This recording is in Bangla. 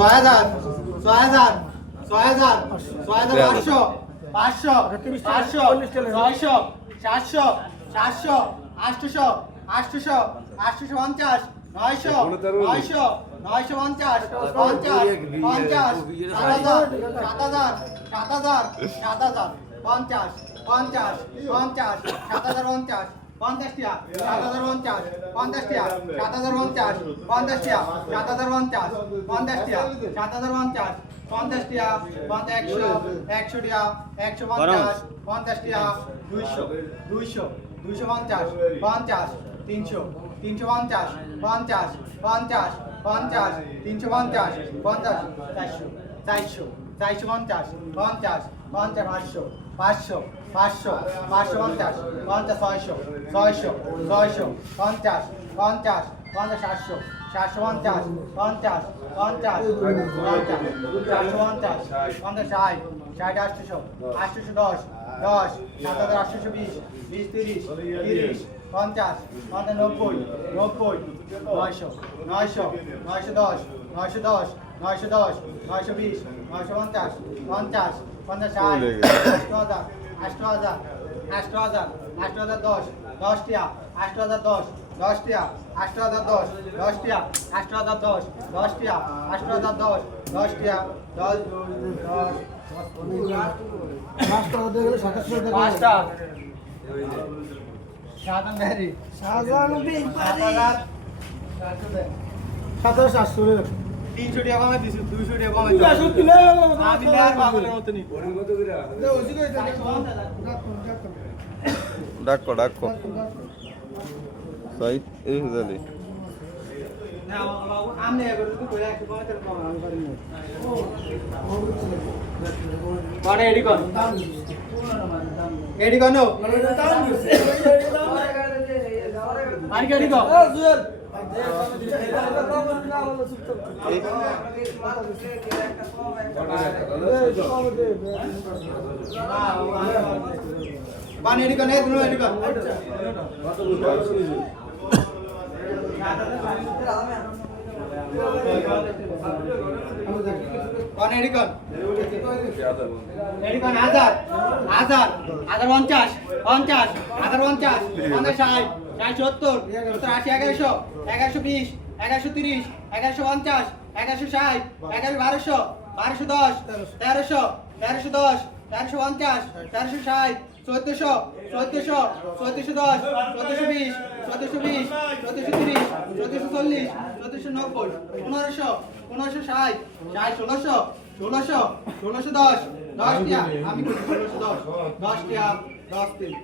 6000 6000 6000 6000 500 500 600 700 700 800 800 850 900 900 950 50 50 7000 7000 7000 7000 50 50 50 7050 50 টিয়া 7050 50 টিয়া 7050 50 টিয়া 7050 50 টিয়া 7050 50 টিয়া 100 100 টিয়া 150 50 টিয়া 200 200 250 50 300 350 50 50 50 350 50 400 450 50 50 500 500 550 50 600 600 600 50 50 50 700 750 50 50 450 50 60 800 10 10 7820 20 30 30 50 50 90 90 900 900 910 910 910 920 950 50 50 60 8000 8000 8010 10 টিয়া 8010 10 টিয়া 8010 10 টিয়া 8010 10 টিয়া 8010 10 টিয়া 10 পাঁচটা সাধারণ ভ্যারি সাধারণ বেই পারি 7700 300 টাকা কমে দিছি 200 টাকা কমে আমি আর পাগলের মত নি ডাকো ডাকো সাইড এই হুজালি না বাবু আমনে এগুলো তো কইরা একটু কমে কম আমি পারি না মানে এডি কোন এডি কোন আর কি এডি কোন জুয়েল বানি এডি কোন এডি এডি কোন কোন এডিকন এডিকন 1000 1000 50 50 50 50 60 70 80 1100 1120 1130 1150 1160 1200 1210 1300 1310 1350 1360 1400 1400 1410 1420 1420 1430 1440 1490 1500 1560 1600 1600 1610 10 টিয়া আমি 1610 10 টিয়া 10 তিন